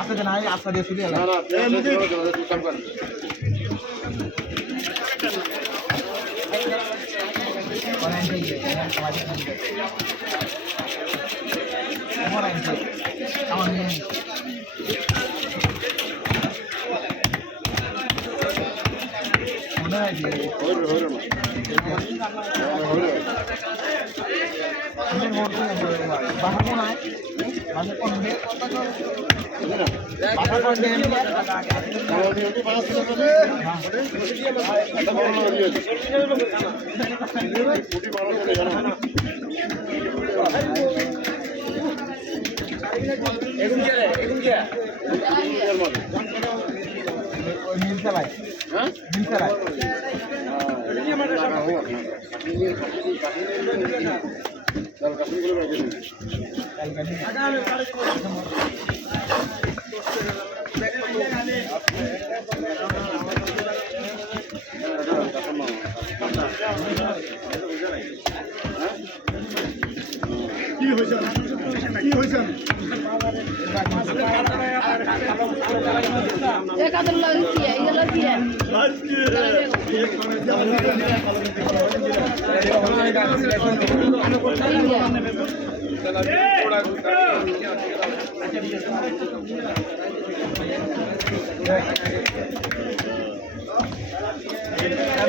আপনাদের নাই আশা দিয়ে চলে এলাম বাহাবো নাই মানে কোন মিল চালাই মিল চালাই কি হয়েছে কি হয়েছে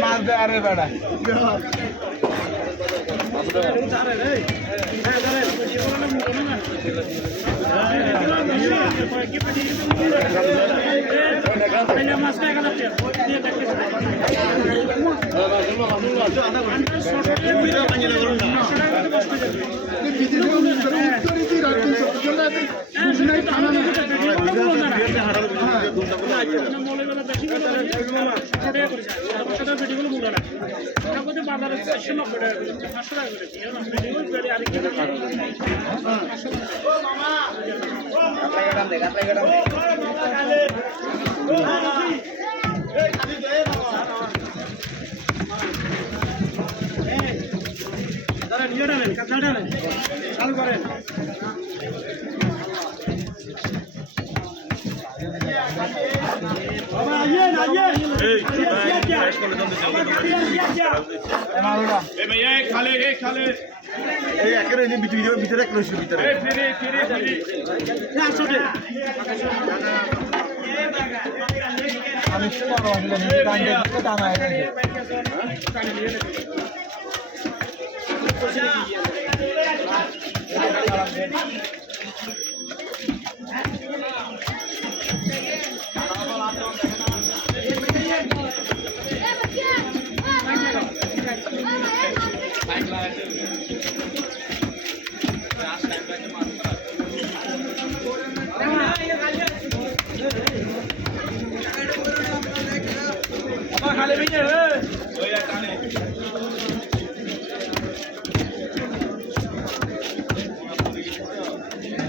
মাছ দে আরে বেড়া চালু করেন ভিতরে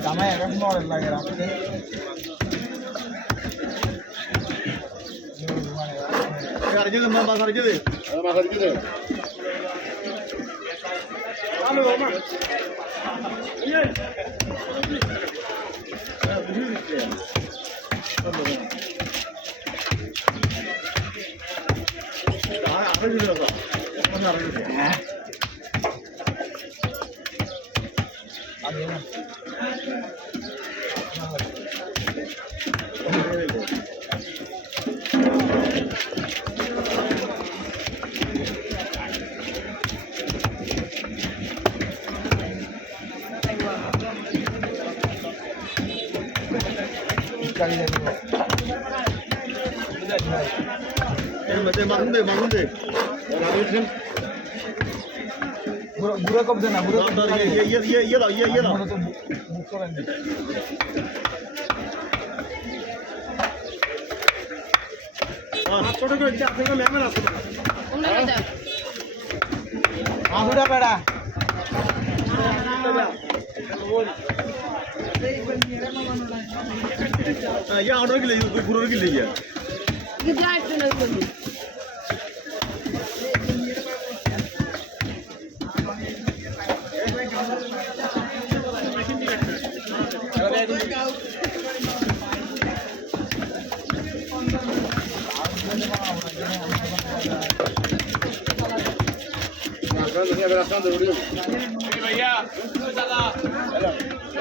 জামাই এখন মডেল লাগে রাখতে बुरा कब देना बुरा ये लो तो बुक करेंगे छोटे को इतना अपने को मेहमान आते हैं आहुरा बेड़ा ये ऑर्डर के लिए कोई पूरा के लिए कितना एक्शन है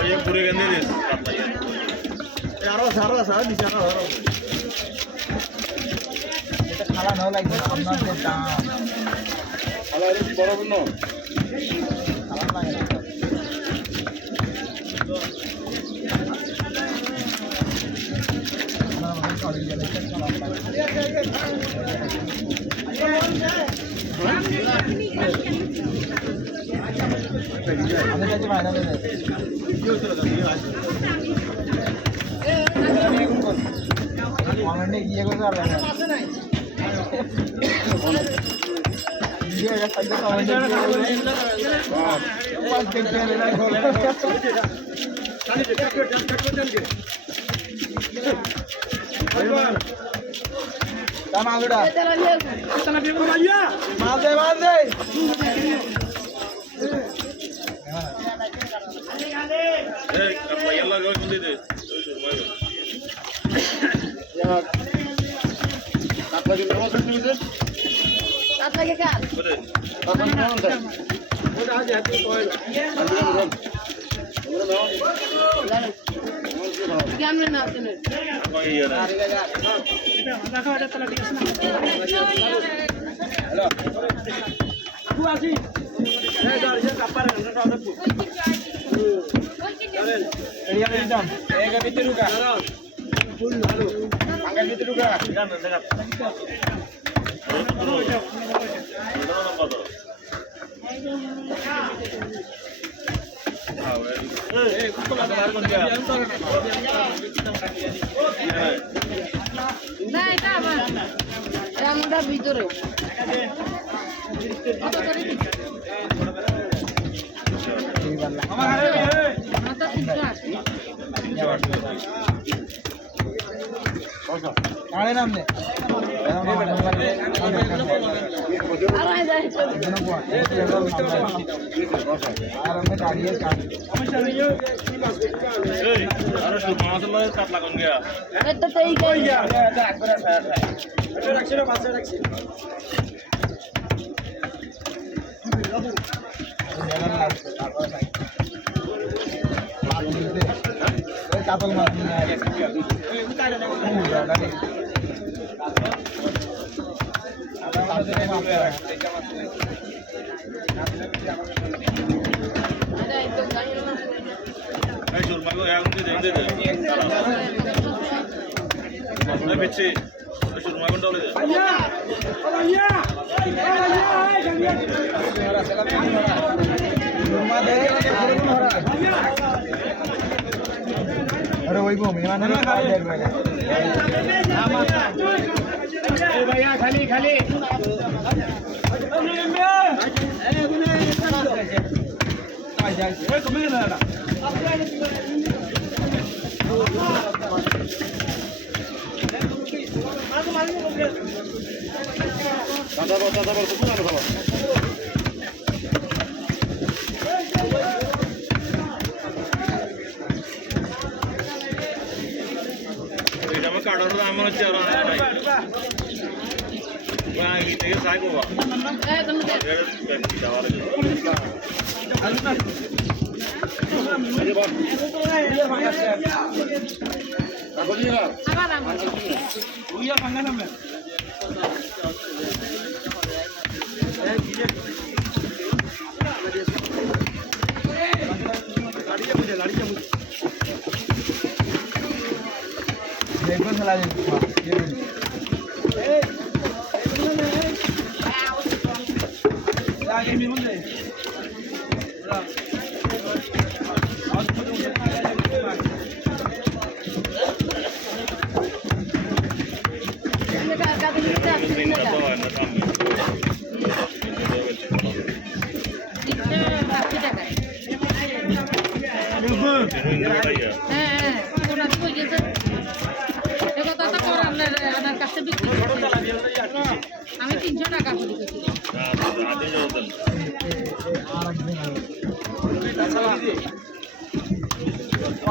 ये पूरे गंदे दे আরো আছে নিচে আরো এটা খালা নাও লাগবে আপনাদের দাম খালা এর বড় বড় খালা লাগে না আমি কাছে ফায়দা নেই কমেন্টে গিয়ে কথা আর না ভিডিও এটা সাইডে কমেন্টে কাম আলুটা মাল দে এই ভাইয়া লাগা কোন দে আপনাকে ব্যবস্থা দিয়েছে আপনাকে কাল বলে তখন কেমন থাকে ওটা আজ এত কয় কেমন না আপনি ভাইয়া না না এটা আমার রামুডা ভিতরে কত করে দিচ্ছ মাথা ঠিক আছে কারে নাম নে আর আই যায় আর আমি দাঁড়িয়ে কাজ এই আরে তো মাছ লাগে কাট লাগুন গিয়া এটা তো এই কই কাতল মাছ আরে এই তো গাড়ি না এই সুরমা গো এখন দে এই পিছে সুরমা কোন ডলে দে अरे वही को मेहमान ने भैया खाली खाली এটা আমার কাটার দাম হচ্ছে আর নাই ভাই কি থেকে সাই করবা এই তুমি দে এটা ব্যক্তি দাওয়ালে আবার আমার देखो चला আমি 300 টাকা করে দিচ্ছি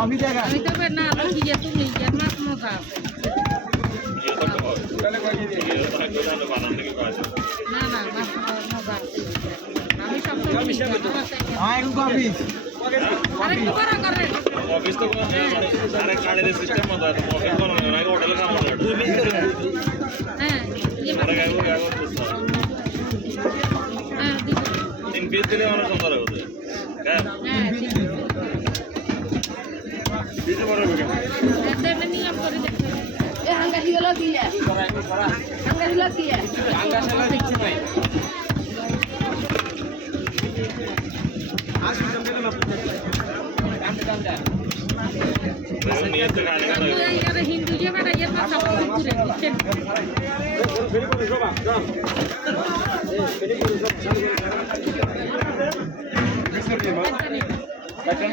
अभी देगा আমি তো না কি যে তুমি যে মাছ মজা আছে না না মাছ মজা আছে আমি এখন কপিস আরেকটু করা করেন অফিস তো আরেক কার্ডের সিস্টেম মতো আছে অফিস কোনো না হোটেলে কাম করে হ্যাঁ ইয়ে আরে গায় করতে হ্যাঁ দিব তিন পিস দিলে অনেক সুন্দর হবে হ্যাঁ হ্যাঁ দিব দিতে পারবে কেন দেবে নিয়ম করে দেখতে এ হাঙ্গারি হলো কি হাঙ্গারি হলো কি নিয়ে তো খালি হিন্দু যে বেটা এর মাথা ঘুরে দিচ্ছেন একটা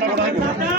না